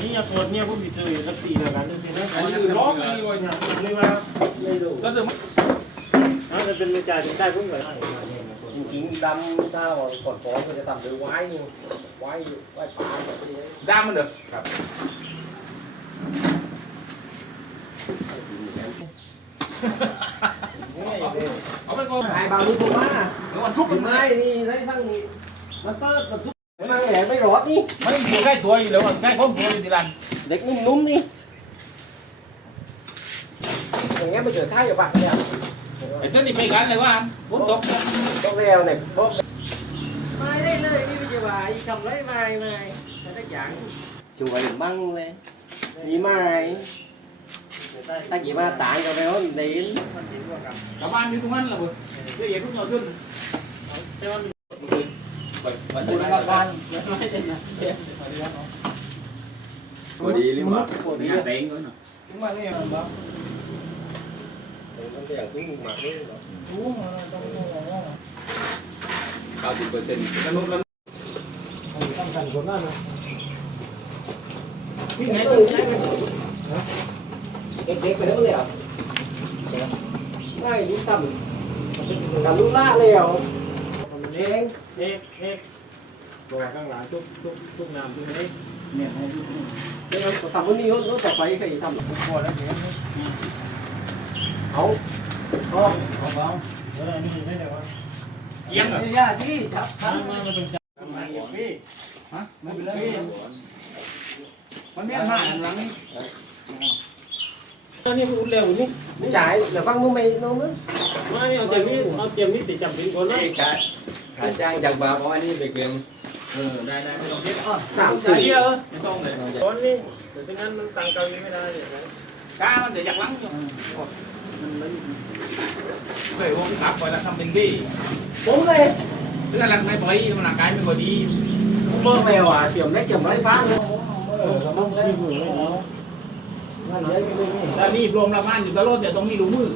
นี่อยากปวดเนี่ยพวกพี่เจอสักปีละกันสินะ อันนี้คือร้องอันนี้เลยเนี่ย ไม่มาไม่ดู ก็จะ ถ้าจะเป็นไม่จ่ายถึงได้พุ่งไปหน่อย จริงๆดำถ้าว่าก่อนฟ้อนก็จะทำด้วยไว้ chín đâm sao mà còn có người ta tầm được quái quái quái phá ra mới được. Cặp. hai bao nhiêu cô má. Nó còn chút mai thì lấy xăng thì nó tớt nó chút mang lẻ mấy rót đi. Mấy một cái tuổi nếu mà cái không tuổi thì làm. Để nhung núm đi. Nghe bây giờ thay ở bạn nè phải tức thì phải gắn này quá anh. Bốn tốt. Leo này. Tốt. Mai đây nơi đi bây giờ bà đi lấy mai mai. Sẽ nó chặn. Chú phải băng lên. Đi mai. Ta chỉ ba tạng cho béo đến. Cảm ơn như chúng anh là một. Cái gì cũng nhỏ dưng. Cho anh. Body lima. Ini ada yang mana? Ini mana yang bang? เก้าสิบเปอร์เซ็นต์สนุกแล้วต้องการคนหน้านะวิ่ไหนตัวไหนนะเด็กๆไปแล้วเลยอะง่ายรู้ต่ำกับรู้ล่าเลยอะเด็กเด็กเด็กตัวข้างหลังทุกทุกทุกน้ำทุกนี้เนี่ยแล้วต่ำวันนี้รถรถต่อไปใครทำพอแล้วเนี่ย เอา เอาเอาเบาเออนี่ไม่ได้ว่า เกี่ยงเหรอ ย่าที่จับ มามามาเป็นจับพี่ ฮะไม่เป็นไรมันไม่มาหลังนี้ ตอนนี้พูดเร็วนี่ ไม่จ่ายเดี๋ยวฟังมึงไม่น้องนึก ไม่เอาเจมี่เอาเจมี่ติดจับเป็นคนละ นี่ขาขาจ้างจากบาร์เพราะว่านี่ไปเกม เออได้ได้ไม่ต้องเก็บอ่ะ สาม ใจ ตี เดียว ไม่ต้องเลย คนนี้แต่เป็นนั้นมันต่างเกาหลีไม่ได้เลยนะ กามันแต่อยากล้างอยู่ เคยวงขับไปแล้วทำเป็นที่ผมเลยเรื่องอะไรไม่ปล่อยมันร่างกายไม่พอดีผมบอกแล้วอะเฉียมได้เฉียมไรฟ้าเลยเออเราต้องที่มือเลยเนาะนั่นเลยไม่ได้แล้วนี่รวมละมันอยู่ตลอดแต่ต้องมีรูมือ